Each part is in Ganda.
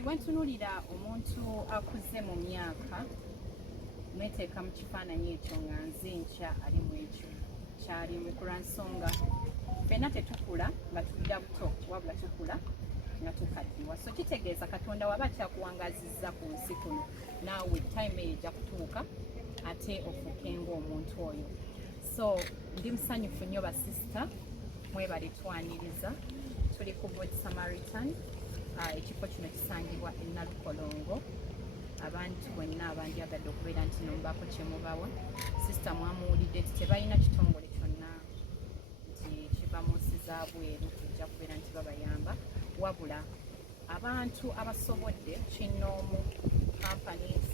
buli wentunulira omuntu akuze mu myaka neteeka mu kifaananyi ekyo nga nze nkya ali mu ekyo kyalimu ku lwansonga ffenna tetukula nga tulira buto wabula tukula nga tukaddiwa so kitegeeza katonda waba kyakuwangazizza ku nsi kuno naawe time eyo ejja kutuuka ate ofuuke ng'omuntu oyo so ndi musanyufu nnyo basisita mwebale twaniriza tuli ku Good Samaritan ekifo kino kisangibwa e Nalukolongo abantu bonna abandyagadde okubeera nti nomubako kyemubawa sisita mwamuwulidde nti tebalina kitongole kyonna nti kiva mu nsi za bweru kijja kubeera nti babayamba wabula abantu abasobodde kinoomu companies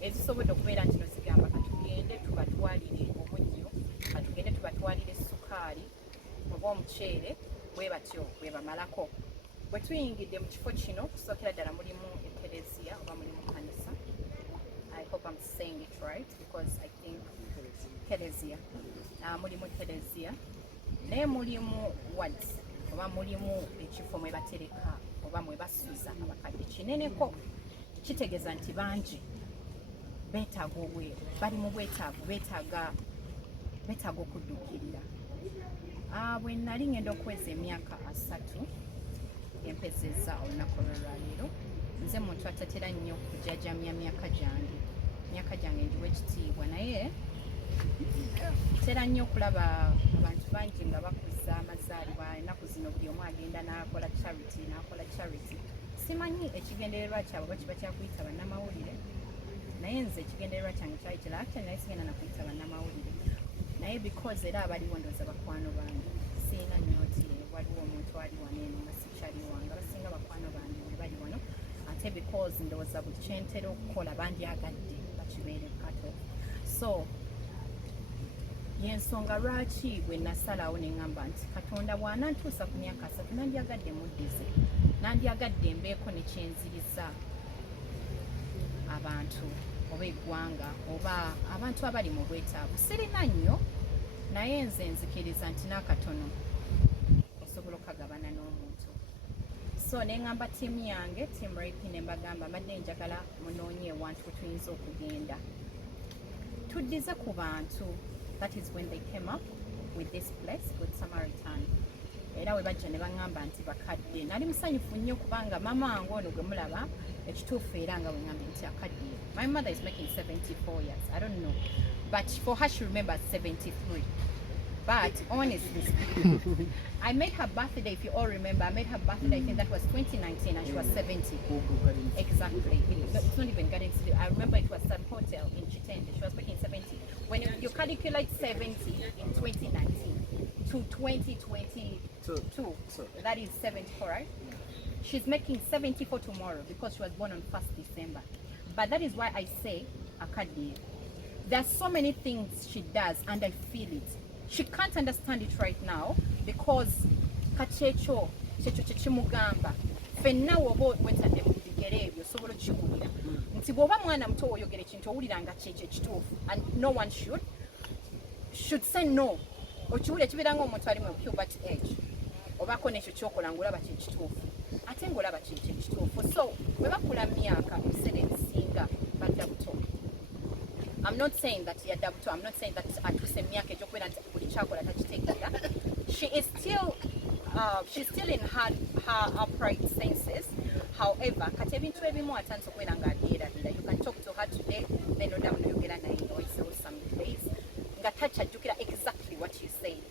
ezisobodde okubeera nti nozigamba katugende tubatwalire omunnyo katugende tubatwalire sukaali oba omuceere bwe batyo bwe bamalako bwe tuyingidde mu kifo kino kusookera ddala mulimu ekereziya oba mulimu kanisa I hope I'm saying it right because I think kereziya mulimu kereziya naye mulimu wards oba mulimu ekifo mwe batereka oba mwe basuuza abakadde kineneko kitegeeza nti bangi beetaaga obweru bali mu bwetaavu beetaaga okuddukirira bwe nali ngenda okuweza emyaka 3 empezezza olunaku olwalwaleero nze muntu atatera nnyo okujajamya myaka gyange ndiwa ekitiibwa naye ntera nnyo okulaba abantu bangi nga bakuza amazaalibwa ennaku zino buli omu agenda n'akola charity simanyi ekigendererwa kyabwe oba kiba kyakuyita bannamawulire naye nze ekigendererwa kyange kyali kirala actually naye sigenda nakuyita bannamawulire naye because era abaliwo ndooza bakwano bange siina nnyo ti waliwo omuntu ali wano eno nga sikyali wange abasinga bakwano bange bwe bali wano ate because ndowooza buli kyentera okukola bandyagadde bakibeere kato so yensonga lwaki bwe nasalawo ne ŋŋamba nti katonda bw'anantuusa ku myaka 3 nandyagadde muddize nandyagadde mbeeko ne kyenziriza abantu oba eggwanga oba abantu abali mu bwetaavu sirina nnyo naye nze nzikiriza nti n'akatono osobola okukagabana n'omuntu so ne ŋŋamba ttiimu yange ttiimu rapi ne mbagamba mbadde njagala munoonye ewantu we tuyinza okugenda tuddize ku bantu. That is when they came up with this place, Good Samaritan. Era we bajja ne baŋŋamba nti bakadde nali musanyufu nnyo kubanga mama wange ono gwe mulaba ekituufu era nga bwe ŋŋambye nti akadde. My mother is making 74 years. I don't know. But for her she remembers 73. But honestly speaking, I made her birthday, if you all remember, I made her birthday, I think that was 2019 and she was 70. Exactly. It's not even Garden City. I remember it was some hotel in Chitende. She was making 70. When you calculate 70 in 2019 to 2022, that is 74, right? She's making 74 tomorrow because she was born on 1st December. But that is why I say Akadi. There are so many things she does and I feel it. She can't understand it right now because kachecho chimugamba fenna wobo wetande mu bigere ebyo sobola kikubira nti bwoba mwana muto oyogere kintu owulira nga cheche kituufu and no one should say no okiwulira kibira nga omuntu ali mu puberty age obako nekyo kyokola ngulaba kye kituufu ate ngolaba kye kituufu so bwe bakula myaka musere nsinga bajja buto. I'm not saying that you're double. I'm not saying that atuse myaka ejokwera nti buli kyakola takitegera. She's still in her upright senses. However, kati ebintu ebimu atanze okwera nga abyerabira. You can talk to her today, then odamu noyogera naye noise some days. Nga tachajjukira exactly what you said.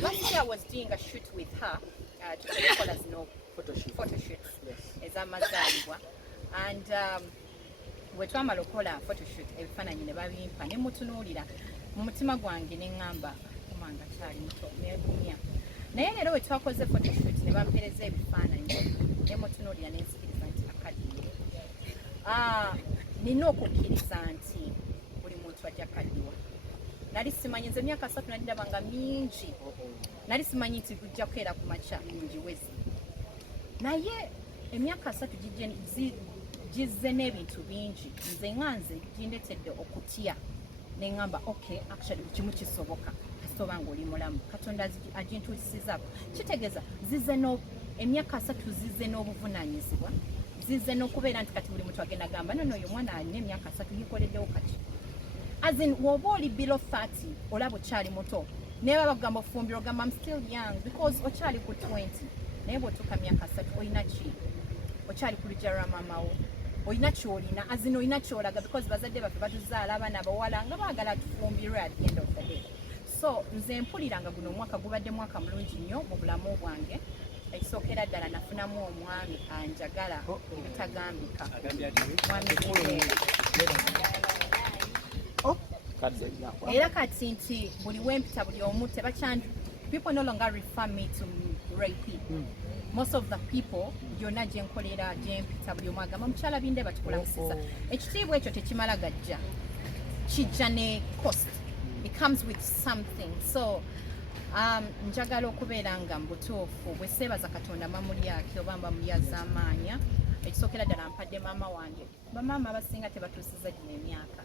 Last year I was doing a shoot with her. To call us photo shoots. Yes. Ezamazaalibwa. And we twamala okukola photoshoot ebifaananyi ne babimpa ne mutunuulira mu mutima gwange ne ŋŋamba omanga kyali muto neegumya naye leero we twakoze photoshoot ne bampereza ebifaananyi ne mutunuulira ne nsikiriza nti akaddiye nina okukkiriza nti buli muntu ajja kaddiwa nali simanyi nze emyaka 3 nali ndabanga mingi nali simanyi nti gujja kukeera ku makya ngiwezi naye emyaka 3 gizze n'ebintu bingi nze nganze gindetedde okutya ne ŋŋamba okay actually kimu kisoboka kasoba ng'oli mulamu katonda agintuusizaako kitegeeza zizze emyaka 3 zize n'obuvunaanyizibwa zize n'okubeera nti kati buli muntu agenda gamba nono oyo mwana alina emyaka 3 yikoleddewo kati as in woba oli below 30 olaba okyali muto naye baba bagamba ofumbiro gamba I'm still young because okyali ku 20 naye bw'otuuka myaka 3 olina ki okyali ku lujja lwa maamawo olina kyolina as in olina kyolaga because bazadde baffe batuzaala abaana abawala nga baagala tufumbirwe at the end of the day so nze mpulira nga guno omwaka gubadde mwaka mulungi nnyo mu bulamu bwange ekisookera ddala nafunamu omwami anjagala ebitagambika mwami era kati nti buli wempita buli omu tebakyanju people no longer refer me to rape most of the people byonna gyenkolera gyempita buli omu agamba mukyala Bindeeba tukulamusiza ekitiibwa ekyo tekimala gajja kijja ne cost it comes with something so njagala okubeera nga mbutuufu bwe seebaza Katonda mamulyake oba mbamulyaza amaanya ekisookera ddala mpadde maama wange bamaama abasinga tebatuusiza gino emyaka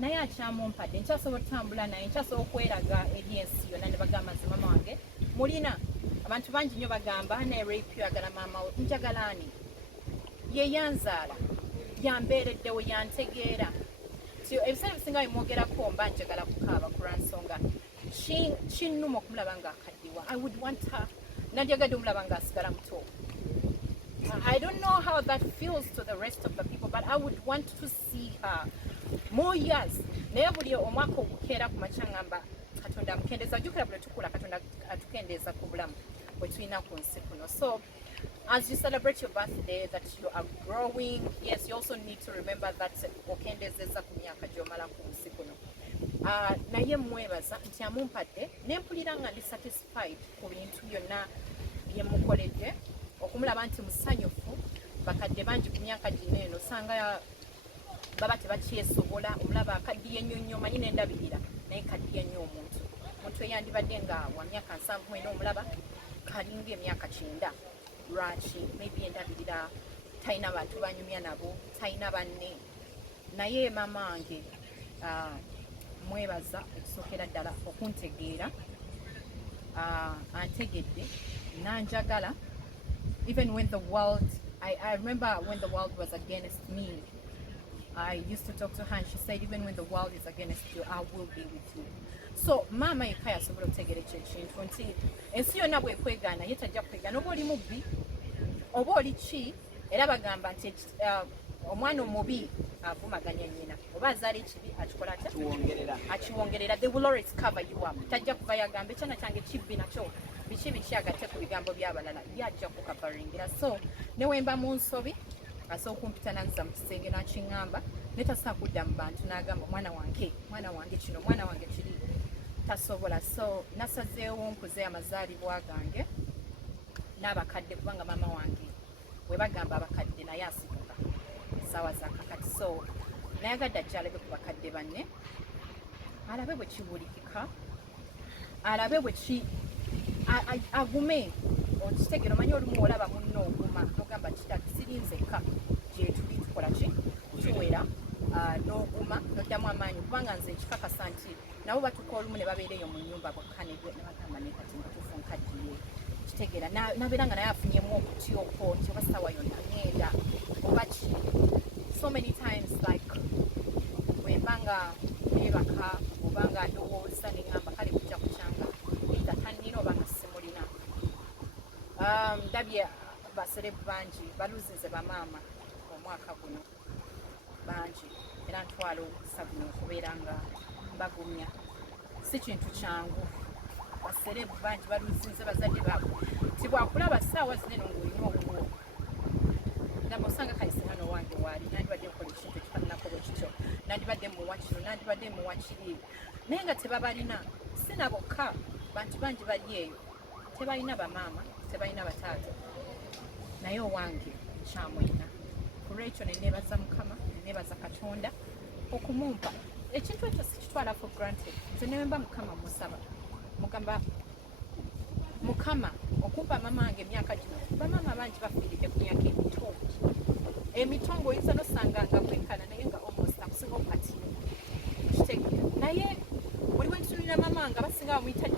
naye akyamumpadde nkyasobola otambula naye nkyasobola okweraga eri ensi yonna ne bagamba nze maama wange mulina abantu bangi nnyo bagamba naye rape yagala maama we njagala ani ye yanzaala yambeereddewo yantegeera ebiseera ebisinga bimwogerako mba njagala kukaaba ku lwansonga kinnuma okumulaba nga akaddiwa I would want her nandyagadde omulaba nga asigala muto I don't know how that feels to the rest of the people but I would want to see her more years naye buli omwaka ogukeera ku makya ngamba Katonda amukendeeza jjukira buli tukula Katonda atukendeeza ku bulamu bwe tulina ku nsi kuno so as you celebrate your birthday that you are growing yes you also need to remember that okendeezezza ku myaka gy'omala ku nsi kuno naye mwebaza nti amumpadde nempulira nga ndi satisfied ku bintu byonna bye mukoledde okumulaba nti musanyufu bakadde bangi ku myaka gino eno osanga baba tebakyesobola omulaba akaddiye nnyo nnyo manyi n'endabirira naye kaddiye nnyo omuntu eyandibadde nga wa myaka 7 omulaba kalinga emyaka 9 lwaki maybe endabirira talina bantu banyumya nabo talina banne naye maama wange mwebaza okusookera ddala okuntegeera antegedde nanjagala even when the world I remember when the world was against me I used to talk to her and she said even when the world is against you I will be with you so maama yekka yasobola okutegeera ekyo ekintu nti ensi yonna bwekwegaana ye tajja kwegaana oba oli mubbi oba oli ki era bagamba nti omwana omubi avumaganya nnyina oba azaala ekibi akikola atya akiwongerera they will always cover you up tajja kuva yagamba ekyana kyange kibbi nakyo biki agatte ku bigambo by'abalala yajja kukavaringira so newemba mu nsobi asobola okumpita nanza mu kisenge n'akiŋŋamba ne tasobola kudda mu bantu n'agamba mwana wange kino mwana wange kiri tasobola so nasazeewo nkuze amazaalibwa gange n'abakadde kubanga maama wange bwe bagamba abakadde naye asituka essaawa za kakati so nayagadde ajja alabe ku bakadde banne alabe bwe kibulikika alabe bwe agume okitegera omanyi olumu olaba munno oguma nogamba kitatu sirinzekka gye tuli tukola ki kiwera n'oguma noddamu amaanyi kubanga nze nkikakasa nti nabo batuka olumu ne babeera eyo mu nnyumba bokka ne bagamba naye kati mutuufu nkaddiye kitegeera nabeera nga naye afunyemu okutyoko nti oba ssaawa yonna ngenda oba ki so many times like bwemba nga neebaka oba nga ndowooza neŋŋamba kale kujja kukyanga either tannina oba nga simulina ndabye baserebu bangi baluzinze bamaama omwaka guno bangi era ntwala obukisa guno okubeera nga mbagumya si kintu kyangu baserebu bangi baluzinze bazadde baabwe tibwakulaba ssaawa zineno ng'olina obuwo namba osanga kayisingano wange waali nandibadde nkola ekintu ekifaananako bwe kityo nandibadde muwa kino nandibadde muwa kiri naye nga tebabalina sina bokka bantu bangi bali eyo tebalina bamaama tebalina bataata naye owange kyamwina ku lwekyo neneebaza mukama neneebaza katonda okumumpa ekintu ekyo sikitwala for granted nze newemba mukama musaba mugamba mukama okumpa maama wange emyaka gino bamaama bangi bafiiridde ku myaka emitongo oyinza nosanga nga bwenkana naye nga almost akusinga okati kitegeera naye buli wentulira maama nga basinga bamuyita